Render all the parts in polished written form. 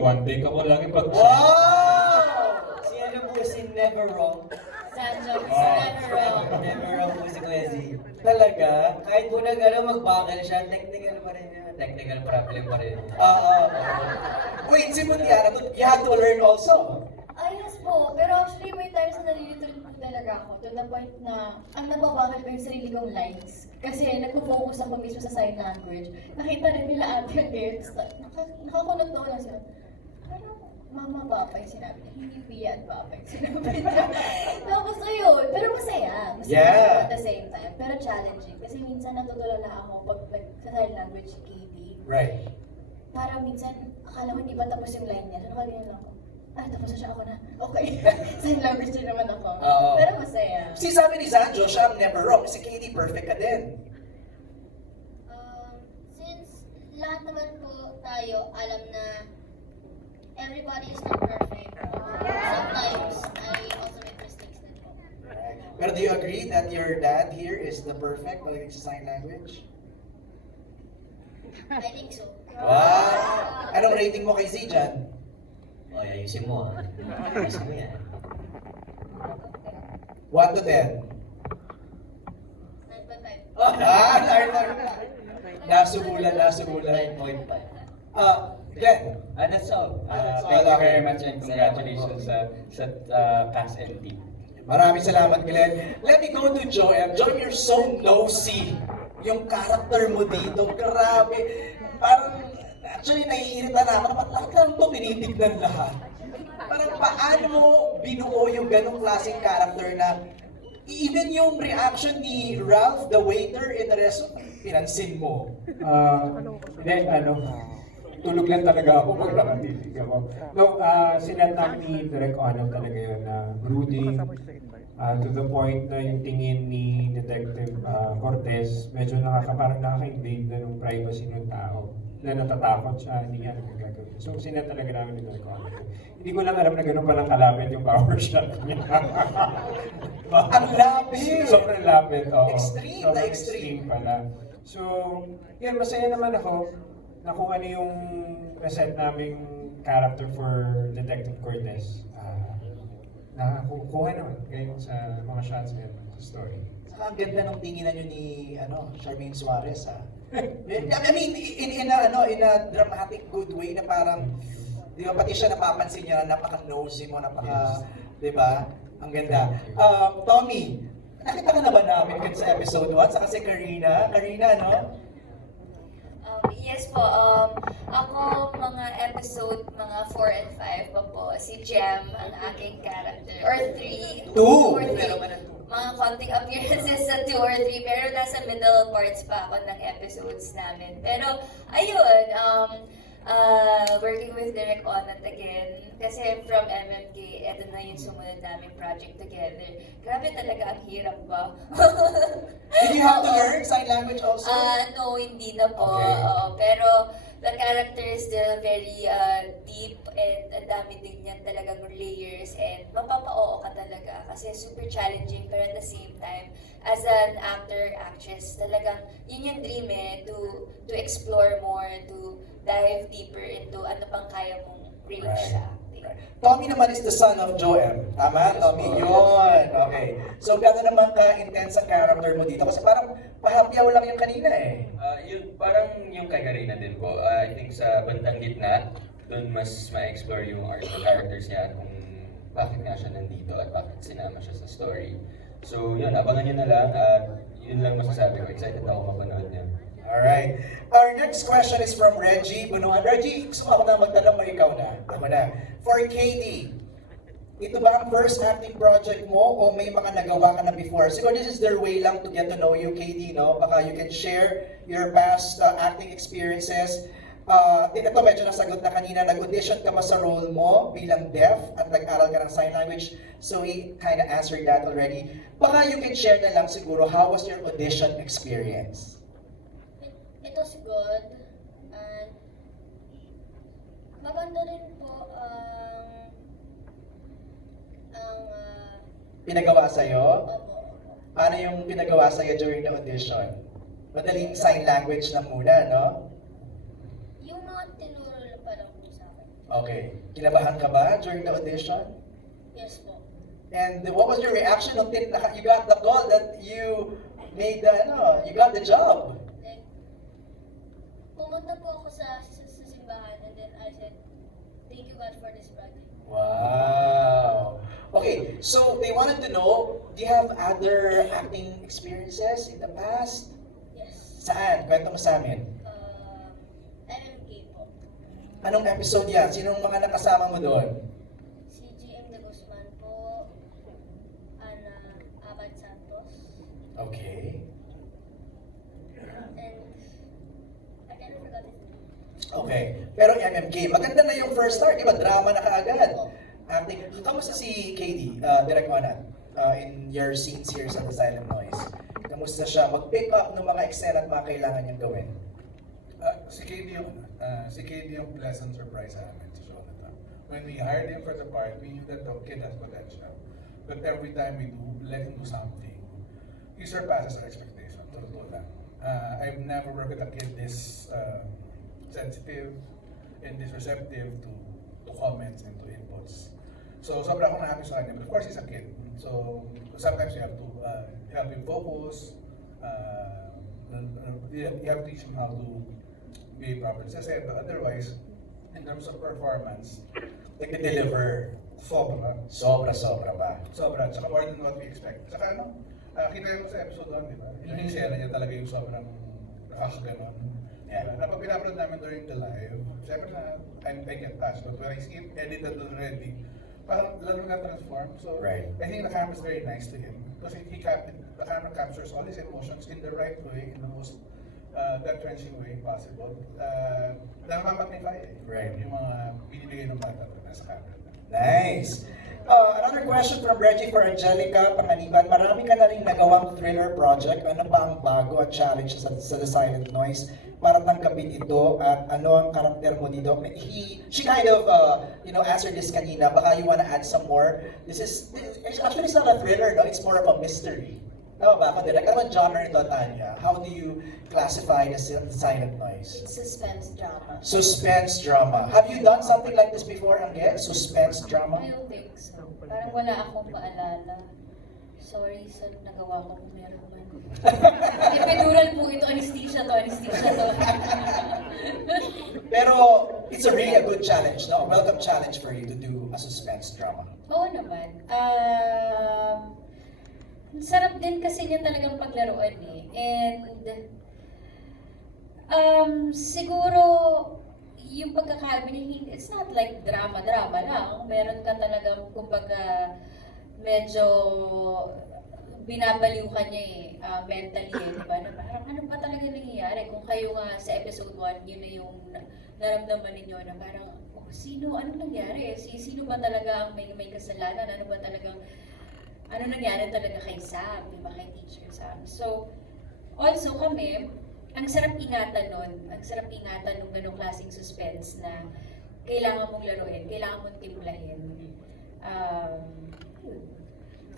One day ka mo lagi pag... Wow! Si ano po si Never Wrong. Sanjo, never wrong. Never Wrong po si Kuya Z. Talaga? Kahit po mag-buckle siya, technical pa rin yan. Technical problem pa rin. Oo. Wait, si Mutiara, you have to learn also. Ayos po, pero actually may times na nalilito rin po talaga ako to the point na ang nababakal ko yung sarili kong lines. Kasi nagpo-focus ako mismo sa sign language. Nakita rin nila ate yung gets. Nakakunot na ako lang sila. Pero mama papay sinabi niya, hindi Pia at papay sinabi niya. Tapos ayun, pero masaya. Masaya Yeah. at the same time, pero challenging. Kasi minsan natutulala ako pag sa sign language si Katie. Right. Parang minsan, akala ko hindi pa tapos yung line niya. So nakaganyan lang ako. Ah, tapos na siya ako na. Okay. Sign language din naman ako. Oo. Pero masaya. Si sabi ni Zanjo, siya ang never wrong. Si Katie, perfect ka din. Since lahat naman po tayo alam na everybody is not perfect. Sometimes I also make mistakes din po. Pero do you agree that your dad here is the perfect pagdating sa sign language? I think so. Wow! Anong rating mo kay Z dyan? Ay, ayusin mo ah. Ayusin mo yan. 1 to 10. 9.5. Nasubulan. 9.5. Glenn. That's all. That's all. Thank you very much and congratulations sa cast and team. Maraming salamat, Glenn. Let me go to Joem. Joem, you're so nosy. Yung character mo dito, grabe. Parang, actually, naiirita na ako. Ba't lang ito tinitignan lahat? Parang paano mo binuo yung ganong klaseng character na even yung reaction ni Ralph, the waiter in the restaurant, pinansin mo. Then, tulog lang talaga ako pag nakatitig ako. No, sinet namin ni Direk Ono talaga yun na brooding, to the point na yung tingin ni Detective Cortez, medyo parang nakaka-invade na ng privacy ng tao. Na natatakot siya, hindi niya alam yung gagawin. So, sinet talaga namin ni Direk Ono. Hindi ko lang alam na gano'n palang kalapit yung power shot niya. Ang lapit! Sobrang lapit, oo. Extreme na Sobrang extreme. pala. So, yun, masaya naman ako na kung ano yung reset naming character for Detective Cortez. Nakakuha naman ngayon sa mga shots ngayon sa story. Saka ang ganda ng tinginan nyo ni Charmaine Suarez, ha? I mean, in a dramatic good way na parang, di ba, pati siya napapansin niya na napaka-nosy mo, di ba? Ang ganda. Tommy, nakita ka na ba namin sa episode 1? Saka si Karina, no? Yes po, ako mga episode, mga 4 and 5 pa po, si Jem ang aking character, or 3. 2! Or 3. Mga konting appearances sa 2 or 3, pero nasa middle parts pa ako ng episodes namin. Pero, ayun, working with Direk Onat again, kasi from MMK, eto na yung sumunod naming project together. Grabe talaga, ang hirap ba? Did you have to learn sign language also? No, hindi na po. Okay. Pero the character is still very deep and ang dami din yan talagang layers and mapapa-oo ka talaga kasi super challenging pero at the same time as an actor, actress, talagang yun yung dream to explore more, to dive deeper into ano pang kaya mong range sa acting. Tommy naman is the son of Joem. Tama? Tommy, yun. Okay. So, gano'n naman ka-intense ang character mo dito? Kasi parang pahapyaw lang yung kanina eh. Yun, parang yung kay Karina din po. I think sa bandang gitna, doon mas ma-explore yung arc ng characters niya kung bakit nga siya nandito at bakit sinama siya sa story. So yun, abangan nyo na lang at yun lang masasabi ko. Excited ako mapanood niya. Alright. Our next question is from Reggie Bunuan. Reggie, gusto mo ako na magtanong mo ikaw na. Ako na. For Katie, ito ba ang first acting project mo o may mga nagawa ka na before? Siguro this is their way lang to get to know you, Katie, no? Baka you can share your past acting experiences. Ito medyo nasagot na kanina, nag-audition ka ba sa role mo bilang deaf at nag-aral ka ng sign language? So we kind of answered that already. Baka you can share na lang siguro, how was your audition experience? It was good. And maganda rin po ang Pinagawa sa'yo? opo. Paano yung pinagawa sa'yo during the audition? Madaling sign language lang muna, no? Yung mga tinuro lang pa lang po sa akin. Okay. Kinabahan ka ba during the audition? Yes po. And what was your reaction nung you got the call that you made the, you got the job? Like, pumunta po ako sa simbahan and then I said, thank you God for this project. Wow. Okay, so they wanted to know, do you have other acting experiences in the past? Yes. Saan? Kwento mo sa amin. MMK po. Anong episode yan? Sinong mga nakasama mo doon? Si GM De Guzman po, Ana Abad Santos, Okay. and I kind of forgot his name. Okay. Pero MMK, maganda na yung first start, di ba? Drama na kaagad. Acting. Kamusta si KD, Direk Onat, in your scenes here sa The Silent Noise? Kamusta siya mag-pick up ng mga eksena at mga kailangan niyang gawin? Si KD yung pleasant surprise sa amin sa Jonathan. When we hired him for the part, we knew that the kid has potential. But every time we let him do something, he surpasses our expectation. Totoo lang. I've never worked with a kid this sensitive and this receptive to comments and to inputs. So sobrang ako na-happy sa kanya. But of course, he's a kid. So sometimes you have to help him focus. You have to teach him how to be proper. Kasi but otherwise, in terms of performance, Nag-deliver. sobra. Sobra-sobra ba? Sobra. Tsaka more than what we expect. Tsaka kita mo sa episode 1, di ba? Yung eksena niya talaga yung sobrang nakakaganon. Yeah. Napag pinapanood namin during the live, syempre na I get touched. But when I see it edited already, parang lalo na transform. So Right. I think the camera is very nice to him. Kasi the camera captures all his emotions in the right way, in the most gut-wrenching way possible. Namamagnify Right. yung mga binibigay ng bata na sa camera. Nice. Another question from Reggie for Angelica Panganiban. Marami ka na rin nagawang thriller project. Ano ba ang bago at challenge sa The Silent Noise para tangkapin ito at ano ang karakter mo dito? She kind of, answered this kanina. Baka you wanna add some more. Actually, it's not a thriller, no? It's more of a mystery. Tama ba ako? Direct, ano ang genre nito, Tanya? How do you classify the Silent Noise? It's suspense drama. Suspense drama. Have you done something like this before, Angge? Suspense drama? I don't think so. Parang wala akong maalala. Sorry sa nagawa ko kung meron man. Epidural po ito, anesthesia to. Pero it's a really a good challenge, no? A welcome challenge for you to do a suspense drama. Oo naman. Sarap din kasi niya talagang paglaruan eh. And siguro yung pagkakabi niya, it's not like drama lang. Meron ka talagang, kumbaga, medyo binabaliw ka niya mentally diba? Na parang ano pa talaga nangyayari? Kung kayo nga sa episode 1, yun na yung naramdaman ninyo na parang, anong nangyari? Sino ba talaga ang may kasalanan? Ano nangyari talaga kay Sam, di ba? Kay Teacher Sam. So, also kami, ang sarap ingatan nun. Ang sarap ingatan ng ganong klaseng suspense na kailangan mong laruin, kailangan mong timplahin.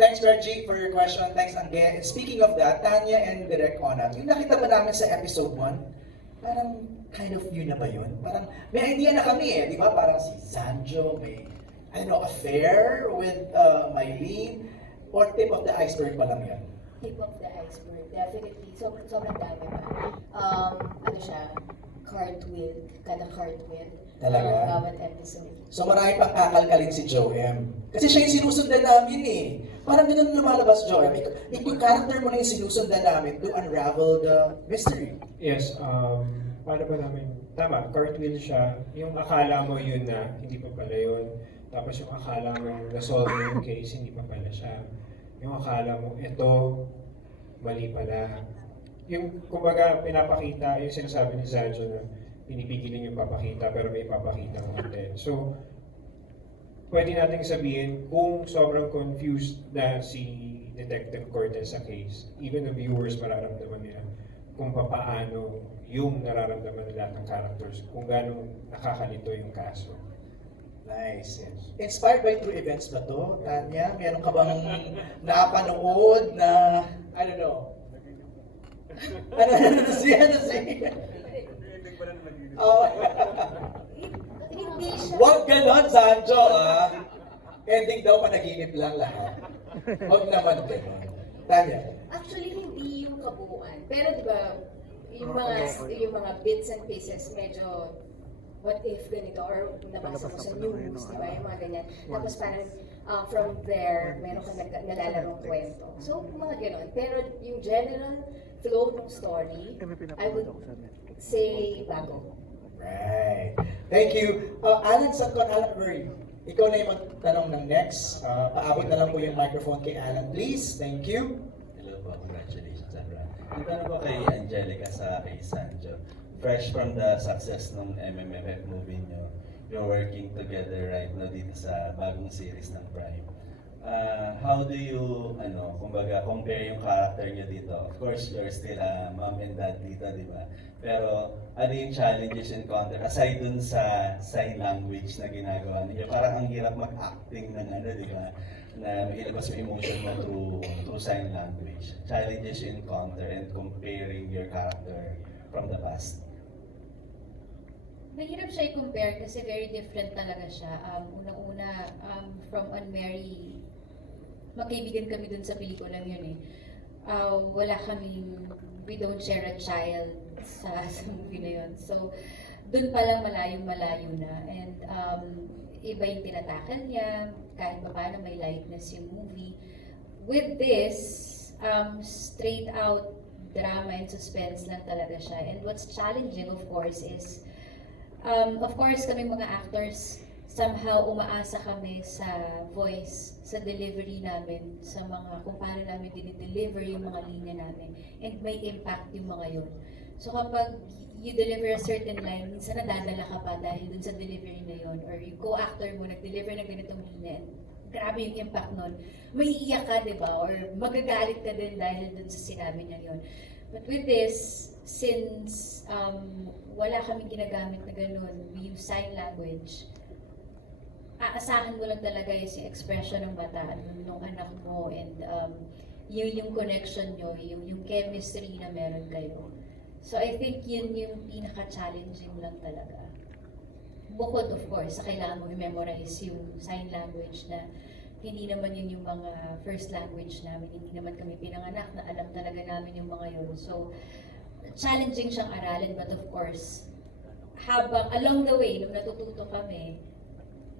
Thanks, Reggie, for your question. Thanks, Angge. And speaking of that, Tanya and Direk Onat, yung nakita ba namin sa episode 1, parang kind of yun na ba yun? Parang may idea na kami di ba? Parang si Sanjo may, affair with Mylene. Or tip of the iceberg pa lang yan? Tip of the iceberg, definitely. Sobrang dami pa. Ano siya? Cartwheel. Kada cartwheel. Talaga? Bawat episode. So marami pang kakalkalin si Joem. Kasi siya yung sinusundan namin Parang ganun lumalabas, Joem. Yung character mo na yung sinusundan namin to unravel the mystery. Yes, paano ba namin, tama, cartwheel siya, yung akala mo yun na, hindi pa pala yun. Tapos yung akala mo na-solve mo yung case, hindi pa pala siya. Yung akala mo, ito, mali pala. Yung, kumbaga, pinapakita, yung sinasabi ni Zanjo na pinipigilan yung papakita, pero may papakita content. So, pwede nating sabihin, kung sobrang confused na si Detective Cortez sa case, even the viewers mararamdaman nila kung paano yung nararamdaman ng lahat ng characters, kung gano'ng nakakalito yung kaso. Nice. Inspired by true events ba to, Tanya? Meron ka bang napanood na, I don't know. Ano si? Oh. Hindi siya. Huwag ganon, Sancho, ah. Ending daw panaginip lang lahat. Huwag naman ganon. Tanya. Actually, hindi yung kabuuan. Pero di ba, yung mga bits and pieces, medyo what if ganito, or nabasa mo sa news, di ba, yung mga ganyan. Tapos parang from there, meron kang nalalarong kwento. So, mga ganon. Pero yung general flow ng story, I would say bago. Right. Thank you. Alan Sancon, Alan Murray. Ikaw na yung magtanong ng next. Paabot na lang po yung microphone kay Alan, please. Thank you. Hello po, congratulations, Abra. Yung tanong ko kay Angelica sa kay Sanjo. Fresh from the success ng MMFF movie nyo, you're working together right now dito sa bagong series ng Prime. How do you, kumbaga, compare yung character nyo dito? Of course, you're still a mom and dad dito, di ba? Pero ano yung challenges and counter, aside dun sa sign language na ginagawa ninyo? Parang ang hirap mag-acting ng di ba? Na ilabas yung emotion mo through sign language. Challenges you encounter and comparing your character from the past. Mahirap siya i-compare kasi very different talaga siya. Una-una, from Unmarry, magkaibigan kami dun sa pelikulang yun eh. We don't share a child sa movie na yun. So, dun pa lang malayo na. And iba yung tinatakal niya, kahit pa paano may lightness yung movie. With this, straight out drama and suspense lang talaga siya. And what's challenging, of course, is kami mga actors, somehow umaasa kami sa voice, sa delivery namin, sa mga, kung paano namin dinideliver yung mga linya namin, and may impact yung mga yun. So kapag you deliver a certain line, minsan nadadala ka pa dahil dun sa delivery na yun, or yung co-actor mo nag-deliver ng ganitong linya, and grabe yung impact nun, may iiyak ka, di ba? Or magagalit ka din dahil dun sa sinabi niya yun. But with this, since wala kaming ginagamit na ganun, we use sign language, aasahan mo lang talaga yung expression ng bata ng anak mo, and yung connection nyo, yung chemistry na meron kayo. So I think yun yung pinaka-challenging lang talaga. Bukod of course, sa kailangan mo i-memorize yung sign language na hindi naman yun yung mga first language namin, hindi naman kami pinanganak na alam talaga namin yung mga yun. So, challenging siyang aralin, but of course, habang along the way, nung natututo kami,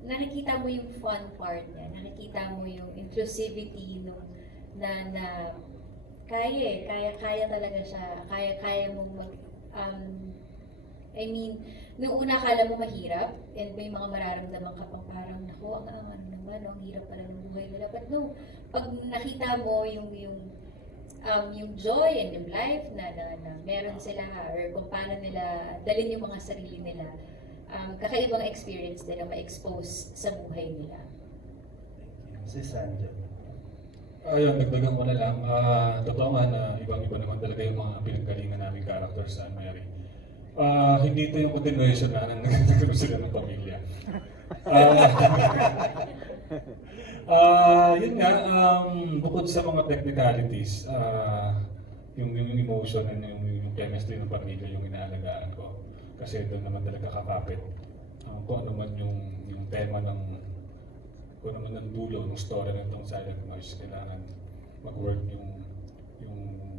nakikita mo yung fun part niya, nakikita mo yung inclusivity nung na kaya talaga siya, kaya mong nung una akala mo mahirap, and may mga mararamdaman ka pang parang, naku, ang hirap pala ng buhay nila. But no, pag nakita mo yung joy and yung life na meron sila, or kung paano nila dalhin yung mga sarili nila, kakaibang experience nila ma-expose sa buhay nila. Si Sanjo. Ayun, dagdagan ko na lang. Totoo nga na ibang-iba naman talaga yung mga pinanggalingan namin characters sa Mary. Hindi ito yung continuation na nagkaroon sila ng pamilya. Yun nga, bukod sa mga technicalities, yung emotion and yung chemistry ng pamilya yung inaalagaan ko. Kasi doon naman talaga kakapit. Kung ano man yung tema kung ano man ang dulo ng story ng itong Silent Noise, kailangan mag-work yung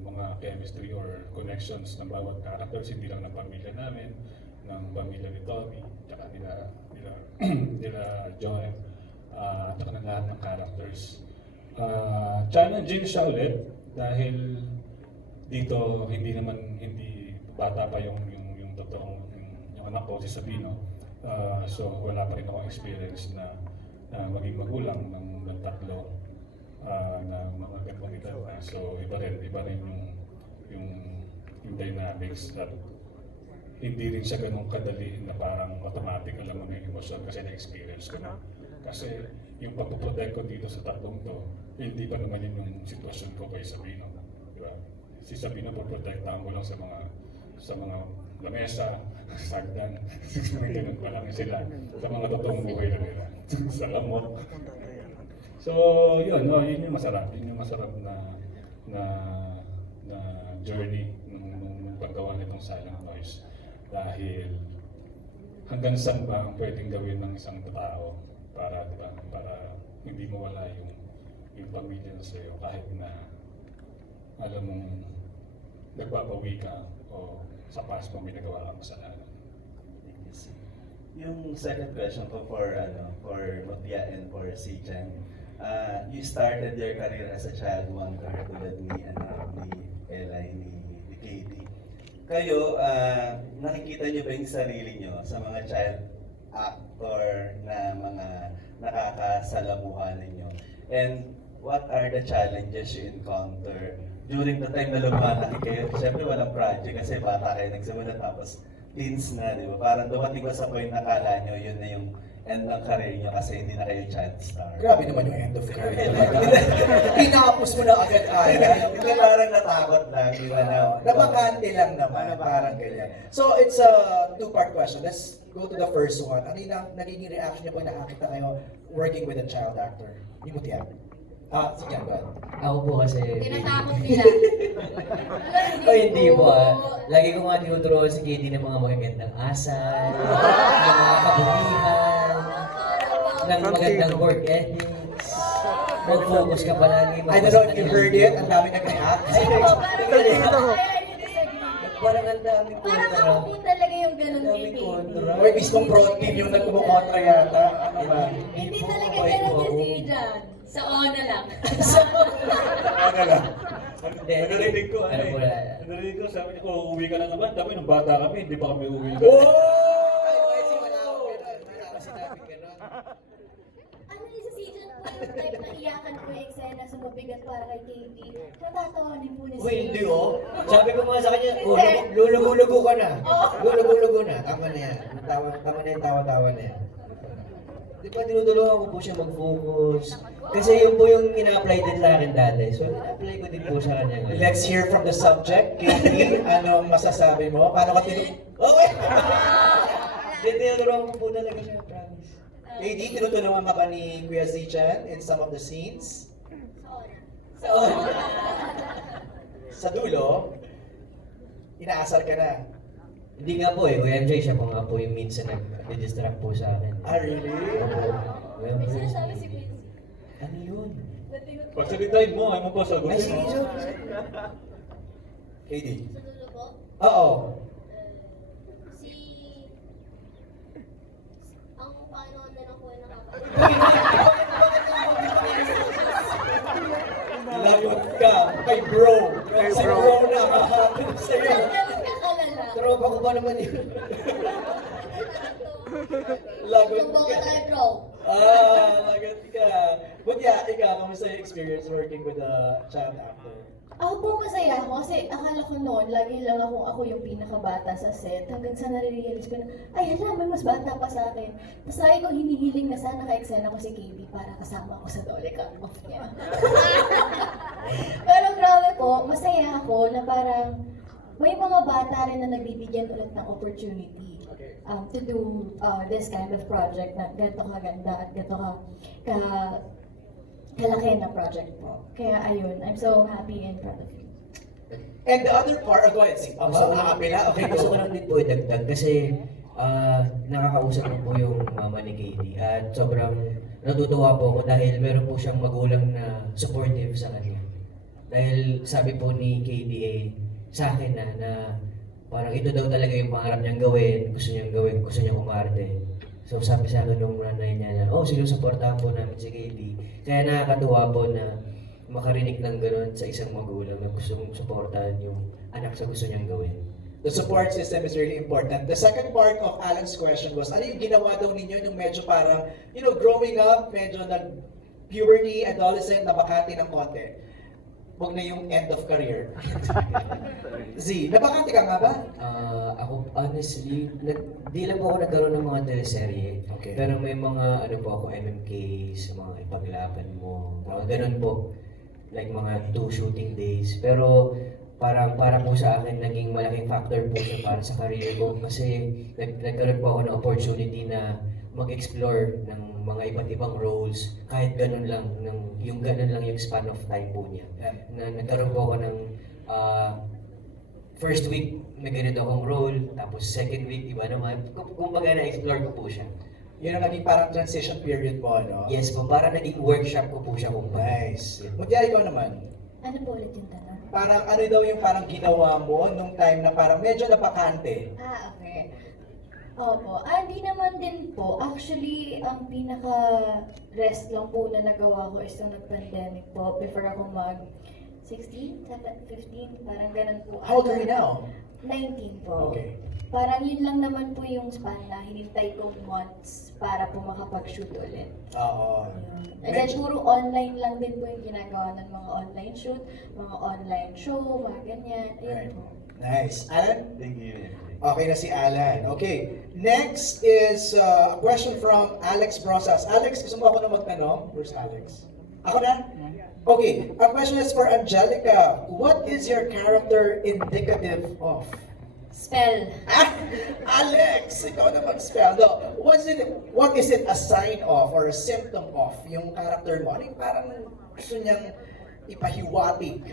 mga chemistry or connections ng bawat characters, hindi lang ng pamilya namin, ng pamilya ni Tommy, tsaka nila Joy, at saka ng lahat ng characters. Challenging siya ulit dahil dito hindi bata pa yung totoong yung anak ko si Sabino. So wala pa rin akong experience na maging magulang ng tatlo na mga ganong edad na. So iba rin yung dynamics at hindi rin siya ganun kadali na parang automatic alam mo yung emosyon kasi na-experience ko na. Kasi yung pagpuprotect ko dito sa tatlong to, hindi pa naman yun yung sitwasyon ko kay Sabino. Di ba? Si Sabino poprotektahan ko lang sa mga lamesa, sagdan, mga ganun pa lang sila sa mga totoong buhay na nila. Sa lamok. So, yun yung masarap. Yun yung masarap na journey nung paggawa nitong Silent Noise. Dahil hanggang saan ba ang pwedeng gawin ng isang tao para, di ba, para hindi mawala yung pamilya na sa'yo kahit na alam mong nagpapawi ka o sa past mo may nagawa kang kasalanan. Yung second question ko for Mutya and for si Chen. You started your career as a child wonder tulad ni Eli, ni Katie. Kayo, nakikita niyo ba yung sarili niyo sa mga child actor na mga nakakasalamuhan ninyo? And what are the challenges you encounter during the time na lumalaki kayo? Siyempre walang project kasi bata kayo nagsimula tapos teens na, di ba? Parang dumating ba sa point na kala nyo yun na yung end ng career nyo kasi hindi na kayo child star? Grabe naman yung end of career. Tinapos mo na agad-agad. Hindi parang natakot lang, di ba na? Nabakante lang naman, parang ganyan. So it's a two-part question. Let's go to the first one. Ano yung nagiging reaction niyo pag nakakita kayo working with a child actor? Yung Mutya. Si Jan, go ahead. Ako po kasi... Tinatakot nila. O hindi po Lagi ko nga tinuturuan si Katie ng mga magagandang asal, ng mga kabutihan, ng magandang work ethics. Mag-focus ka palagi. I don't know if you heard it, ang dami nag-react. Parang ang dami po. Parang ako po talaga yung ganun Ang kay dami Katie. kontra. May mismong front team yung nagkumontra yata. Ano ba? Hindi talaga ganun kasi dyan. Sa ona lang. Ano lang? Narinig ko, Ano po na? narinig ko, sabi niya, uuwi ka na naman. Dami, nung bata kami, hindi pa kami uuwi. Oh! Ano yung sa season po yung type na iyakan ko yung eksena sa mabigat para kay Katie. Natatawanin po niya Uy, hindi Sabi ko nga sa kanya, lulugo-lugo ka na. Lulugo-lugo na. Tama na yan. Tama na yan, tawa-tawa na yan. Di ba tinutulungan ko po siya mag-focus? Kasi yun po yung ina-apply din sa akin dati. So, ina-apply ko din po sa kanya ngayon. Let's hear from the subject. Katie, anong masasabi mo? Paano ka Okay! Tinutulungan ko po talaga siya, promise. Katie, tinutulungan ka ba ni Kuya Zichan in some of the scenes? Sa dulo, inaasar ka na. Hindi nga po Kuya MJ, siya po nga po yung minsan nag-distract po sa akin. Really? May sinasabi si Quincy. Ano yun? Pagsalitain mo, ayaw mo pa Ay, sagutin. sige, sorry. Katie? Sa dulo po, Oo. ang Panginoon na lang po ay nakakaalam. Lagot ka kay bro. Si bro na makakapit sa'yo. Tropa ko ba naman yun? Lagot Tumbong ka. ka tayo, bro. Lagot ka. But yeah, ikaw, kamusta yung experience working with a child actor? Ako po masaya ako kasi akala ko noon, lagi lang ako yung pinakabata sa set. Hanggang sa nare-realize ko na, ay hala, may mas bata pa sa akin. Tapos lagi ko hinihiling na sana ka-eksena ko si Katie para kasama ko sa Dole Cut-Off niya. Pero grabe po, masaya ako na parang may mga bata rin na nagbibigyan ulit ng opportunity to do this kind of project na ganito kaganda at ganito kalaki na project po. Kaya ayun, I'm so happy and proud of you. And the other part, go ahead, nakakapila. Okay, Gusto ko go. lang din po idagdag kasi nakakausap ko po yung mama ni Katie at sobrang natutuwa po ako dahil meron po siyang magulang na supportive sa kanya. Dahil sabi po ni KDA sa akin na parang ito daw talaga yung pangarap niyang gawin, gusto niyang umarte. So sabi sa akin nung nanay niya na, sinusuportahan po namin si Katie. Kaya nakakatuwa po na makarinig ng gano'n sa isang magulang na gustong suportahan yung anak sa gusto niyang gawin. The support system is really important. The second part of Alan's question was, ano yung ginawa daw ninyo nung medyo parang, growing up, medyo nag-puberty, adolescent, nabakante ng konti? Huwag na yung end of career. Z, nabakante ka nga ba? Ako honestly, di lang po ako nagkaroon ng mga teleserye. Okay. Pero may mga ako MMKs, mga ipaglaban mo, mga ganun po. Like mga 2 shooting days. Pero para po sa akin, naging malaking factor po siya para sa career ko. Kasi nagkaroon po ako ng opportunity na mag-explore ng mga iba't ibang roles. Kahit ganun lang, yung span of time po niya. Na nagkaroon po ako ng first week may ganito akong role, tapos second week iba naman. Kumbaga na-explore ko po siya. Yun ang naging parang transition period mo, no? Yes po, para naging workshop ko po siya kumbaga. Nice. Mutya, ikaw naman. Ano po ulit yung tanong? Parang ano daw yung parang ginawa mo nung time na parang medyo napakante? Okay. Opo. Di naman din po. Actually, ang pinaka-rest lang po na nagawa ko is nung nag-pandemic po. Before ako mag-16, 15, parang ganun po. How old are you now? 19 po. Okay. Parang yun lang naman po yung span na hinintay ko months para po makapag-shoot ulit. Oo. And then puro online lang din po yung ginagawa ng mga online shoot, mga online show, mga ganyan. Ayun Right. po. Nice. Alan? Thank you. Okay na si Alan. Okay. Next is a question from Alex Brosas. Alex, gusto mo ako na magtanong? Where's Alex? Ako na? Okay. Our question is for Angelica. What is your character indicative of? Spell. Alex, ikaw na mag-spell. No, what is it a sign of or a symptom of yung character mo? Ano yung parang gusto niyang ipahiwatig?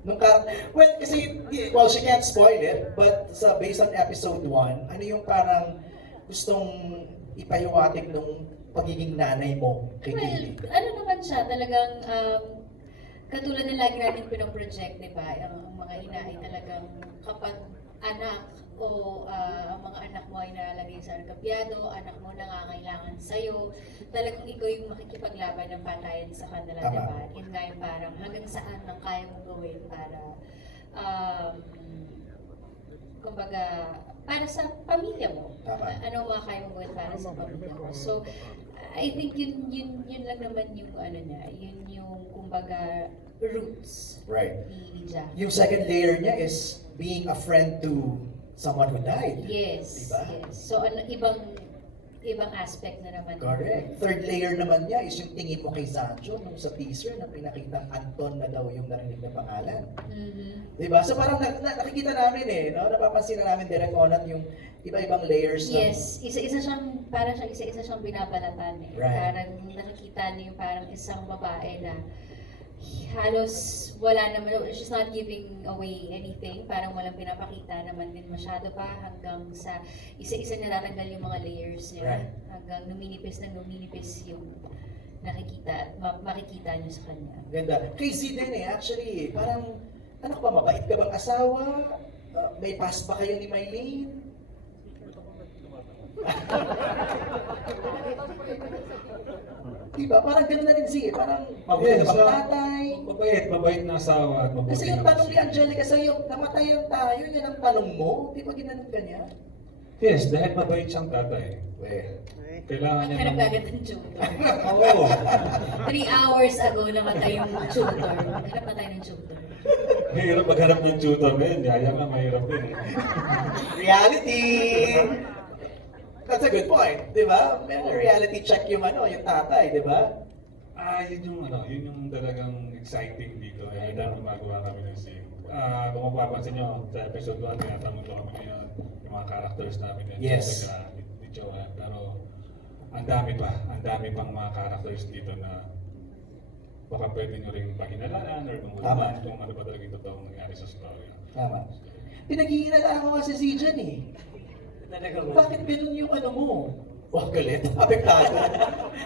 Well, kasi, well, she can't spoil it, but based on episode 1, ano yung parang gustong ipahiwatig nung pagiging nanay mo kay Well, Kaylee? ano naman siya, talagang katulad na lagi natin pinoproject, di ba? Ang mga ina ay talagang kapag anak o ang mga anak mo ay nalalagay sa arkabyado, anak mo nangangailangan sa'yo, talagang ikaw yung makikipaglaban ng patayan sa kanila, Tama. di ba? Yun nga yung parang hanggang saan ang kaya mong gawin para kumbaga, para sa pamilya mo. Tama. Ano mga kaya mong gawin para sa pamilya mo. So, I think yun lang naman yung ano niya, yun yung kumbaga roots Right. ni Jack. Yung second layer niya is being a friend to someone who died. Yes, Diba? yes. So, ibang aspect na naman. Correct. Third layer naman niya is yung tingin mo kay Sancho nung sa teaser na pinakitang Anton na daw yung narinig na pangalan. Mhm. Diba? So parang nakikita namin no? Napapansin na namin direct on at yung iba-ibang layers ng- Yes, isa-isa siyang binabalatan eh. Right. Parang nakikita niyo yung parang isang babae na halos wala naman, she's not giving away anything, parang walang pinapakita naman din masyado pa hanggang sa isa-isa na natanggal yung mga layers niya, Right. hanggang numinipis yung nakikita at makikita niyo sa kanya. Ganda. Kay Z din actually, parang, ano ka ba, mabait ka bang asawa? May past ba kayo ni Mylene? Diba? Parang gano'n na rin Z Parang mabait ka bang tatay? Mabait na asawa at mabuti Kasi yung na tanong ni Angelica sa'yo, namatayan tayo, yan ang tanong mo. Di ba ginanon ka niya? Yes, dahil mabait siyang tatay. Well, Kailangan niya Hanap ng... agad ng tutor. Oo. 3 hours ago namatay yung tutor. Hanap na tayo ng tutor. Mahirap maghanap ng tutor ngayon. Yaya nga, mahirap din eh. reality! That's a good point, di ba? May reality check yung yung tatay, di ba? Yun yung talagang exciting dito. Every time gumagawa kami ng scene. Kung mapapansin nyo, sa episode 1, tinatanong ko kami ngayon yung mga characters namin ni Yes. Jessica, ni Joanne. Pero ang dami pang mga characters dito na baka pwede nyo rin pakinalaan or Tama. kung ano ba talaga yung totoong nangyari sa story. Tama. Pinag-iinala ako kasi si Jan eh. Talaga mo. Bakit ganun yung mo? Wah, galit. Apektado.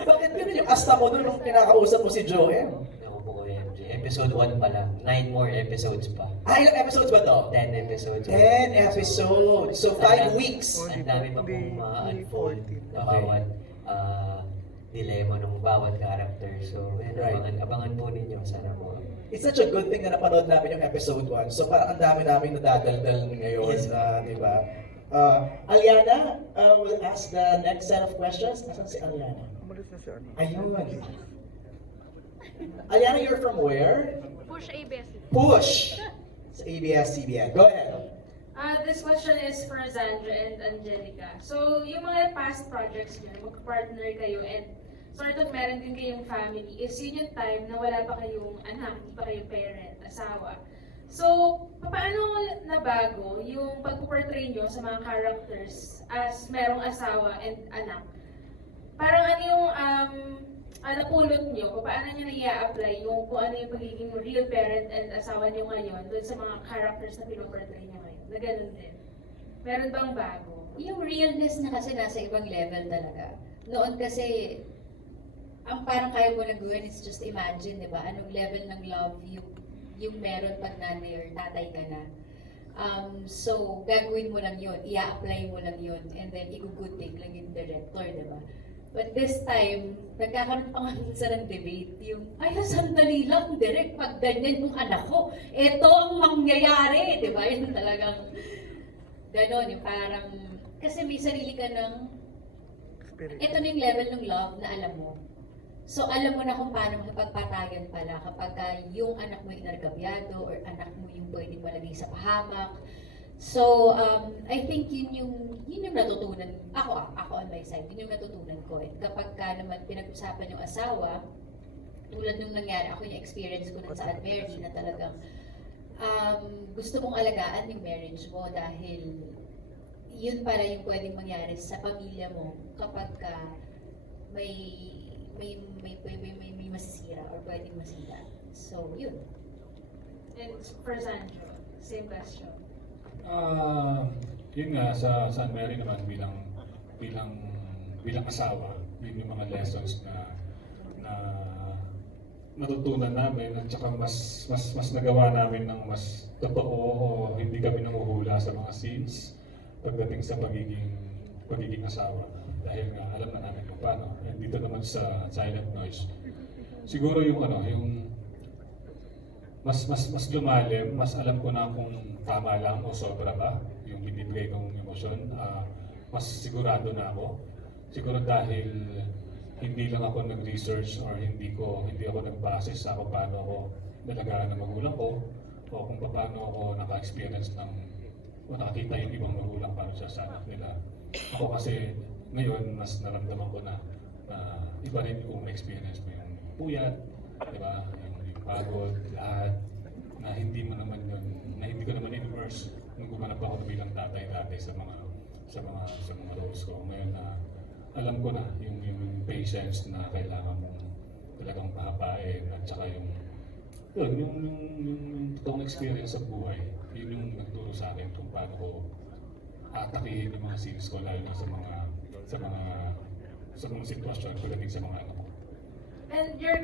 Bakit ganun yung asta mo doon nung kinakausap mo si Joem? Ako po ko MJ. Episode 1 pa lang. 9 more episodes pa. Ilang episodes ba to? 10 episodes. 10 episodes. So 5 weeks. Ang dami pa pong ma-unfold na bawat dilema ng bawat character. So, yan, Right. abangan po ninyo. Sana po. It's such a good thing na napanood namin yung episode 1. So parang ang dami namin nadadaldal ngayon, Yes. di ba? Aliana will ask the next set of questions. Nasaan si Aliana? Ayun. Aliana, you're from where? Push ABS. Push! Sa ABS-CBN. Go ahead. This question is for Zandra and Angelica. So, yung mga past projects nyo, mag-partner kayo and sort of meron din kayong family, is yun yung time na wala pa kayong anak, hindi pa kayong parent, asawa. So, paano nabago yung pag-portray nyo sa mga characters as merong asawa and anak? Parang ano yung napulot nyo, kung paano nyo na-i-apply yung kung ano yung pagiging real parent and asawa nyo ngayon doon sa mga characters na pinoportray nyo ngayon. Na ganun din. Meron bang bago? Yung realness na kasi nasa ibang level talaga. Noon kasi, ang parang kaya mo na gawin is just imagine, di ba? Anong level ng love yung meron pag nanay or tatay ka na. So, gagawin mo lang yun, i-apply mo lang yun, and then i-good take lang yung director, di ba? But this time, nagkakaroon pa nga minsan ng debate, yung, ay, sandali lang, direct, pag ganyan yung anak ko, eto ang mangyayari, di ba? Yun talagang, ganon, yung parang, kasi may sarili ka ng, ito na yung level ng love na alam mo. So, alam mo na kung paano makipagpatayan pala kapag yung anak mo yung inargabyado or anak mo yung pwedeng malagay sa pahamak. So, I think yun yung natutunan, ako on my side, yun yung natutunan ko. And kapag ka naman pinag-usapan yung asawa, tulad nung nangyari, ako yung experience ko nun sa Aunt Mary na talagang gusto mong alagaan yung marriage mo dahil yun pala yung pwedeng mangyari sa pamilya mo kapag ka may masisira or pwedeng masira. So, yun. And for Sandro, same question. Yun nga, sa San Mary naman bilang asawa, yun yung mga lessons na natutunan namin at saka mas nagawa namin ng mas totoo o hindi kami nanguhula sa mga scenes pagdating sa pagiging asawa. Dahil nga alam na namin kung paano. And dito naman sa Silent Noise, siguro yung mas lumalim, mas alam ko na kung tama lang o sobra ba yung binibigay kong emosyon. Mas sigurado na ako. Siguro dahil hindi lang ako nag-research or hindi ako nagbase sa kung paano ako nalagaan ng magulang ko o kung paano ako naka-experience o nakakita yung ibang magulang paano siya sa anak nila. Ako kasi ngayon mas naramdaman ko na iba rin kung experience mo yung puyat, di ba? Yung pagod, lahat na hindi ko naman in-immerse nung gumanap ako bilang tatay dati sa mga roles ko. Ngayon na alam ko na yung patience na kailangan mong talagang pahapain at saka yung totoong experience sa buhay. Yun yung nagturo sa akin kung paano ko atakihin yung mga scenes ko lalo na sa mga sitwasyon pagdating sa mga anak ko. And your